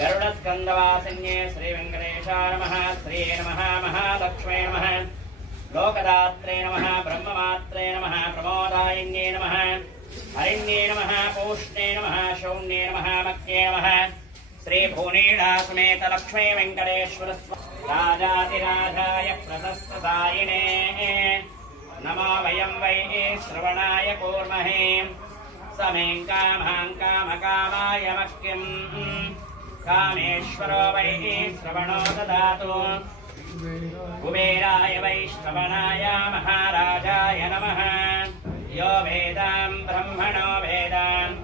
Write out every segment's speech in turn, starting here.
गरुडस्कंदवासिन्ये श्री वेंकटेशाय नमः। श्री नमः महालक्ष्मे नमः। लोकदात्रे नमः। ब्रह्ममात्रे नमः। प्रमोदायिन्ये नमः। हरिण्ये नमः। पूष्णे नमः। शौन्ये नमः। मक्ये नमः। श्री भुवनेडा समेत लक्ष्मी वेंकटेश्वर राजाधिराजाय प्रशस्तदायिने नमो वयं वै श्रवणाय कूर्महे समें कामां कामकामाय मह्यं कामेश्वरो वै श्रवणो ददातु कुबेराय वै श्रवणाय महाराजाय नमः। यो वेदां ब्रह्मणो वेदान्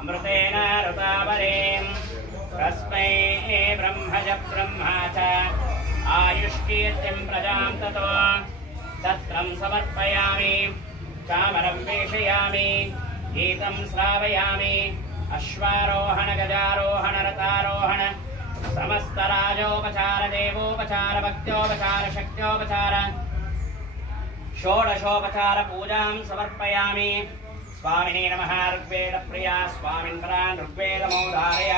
अमृतेन ऋतावरेम् तस्मै ब्रह्मज ब्रह्मा च आयुष्कीर्तिं प्रजां ततो तत्रं समर्पयामि चामरं वेशयामि गीतं श्रावयामि अश्वारोहण गजारोहण रथारोहण समस्तराजोपचार देवोपचार भक्त्योपचार शक्त्योपचार षोडशोपचार पूजां समर्पयामि। स्वामिने नमः। ऋग्वेद प्रिया स्वामिन्वरान् ऋग्वेदमोदारय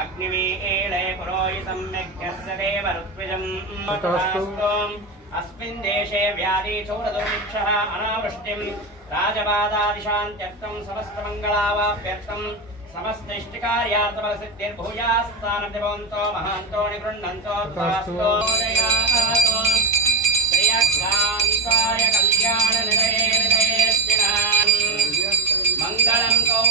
अग्निमीळे पुरोहितं यज्ञस्य देव ऋत्विजम् अस्मिन् देशे व्याधि चोरदुर्भिक्षः अनावृष्टिं राजबाधादिशान्त्यर्थं समस्तमङ्गलावाप्यर्थं समस्तइष्टकार्यार्थफलसिद्धिर्भूयास्तानम् महान्तो निगृह्णन्तो तथास्तु। श्रियकान्ताय कल्याणनिलये निलयेऽर्पिणान् मङ्गलं कौ